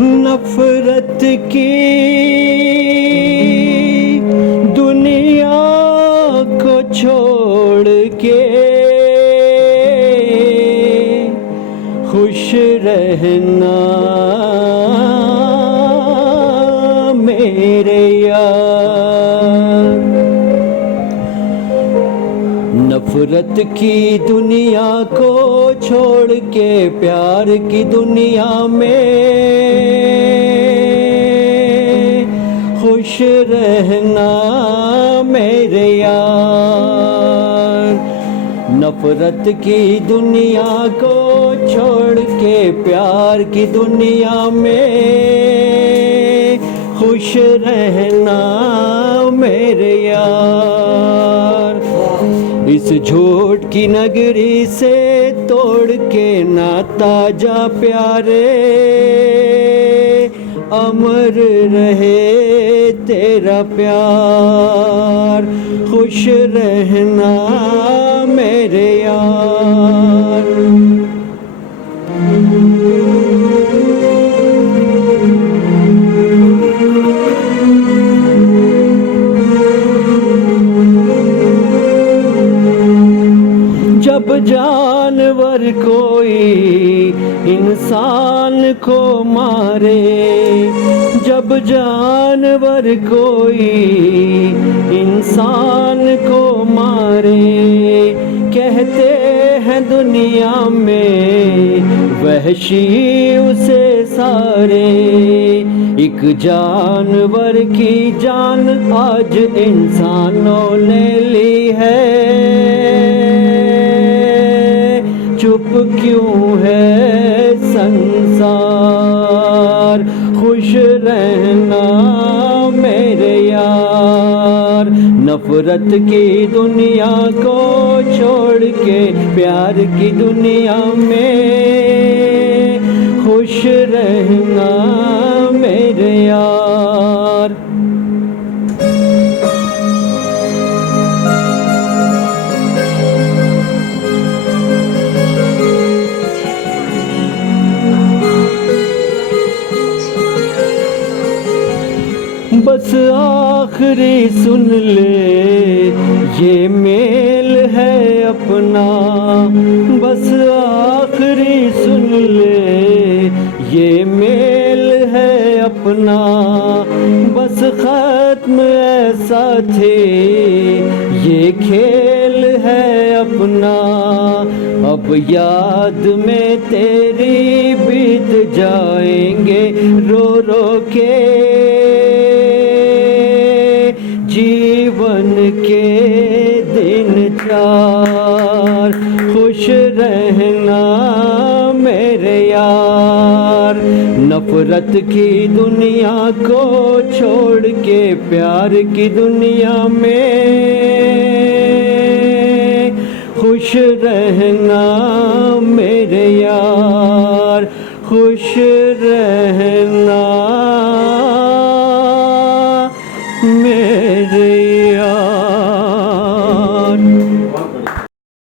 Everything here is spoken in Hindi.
नफरत की दुनिया को छोड़ के खुश रहना मेरे यार। नफरत की दुनिया को छोड़ के प्यार की दुनिया में खुश रहना मेरे यार। नफरत की दुनिया को छोड़ के प्यार की दुनिया में खुश रहना मेरे यार। इस झूठ की नगरी से तोड़ के नाता जा प्यारे, अमर रहे तेरा प्यार। खुश रहना मेरे यार। जब जानवर कोई इंसान को मारे, जब जानवर कोई इंसान को मारे, कहते हैं दुनिया में वहशी उसे सारे। एक जानवर की जान आज इंसानों ने ली है, चुप क्यों है संसार। खुश रहना मेरे यार। नफरत की दुनिया को छोड़ के प्यार की दुनिया में खुश रहना मेरे यार। बस आखिरी सुन ले ये मेल है अपना, बस आखिरी सुन ले ये मेल है अपना। बस खत्म ऐसा थे ये खेल है अपना। अब याद में तेरी बीत जाएंगे रो रो के जीवन के दिन चार। खुश रहना मेरे यार। नफरत की दुनिया को छोड़ के प्यार की दुनिया में खुश रहना मेरे यार। खुश रहना।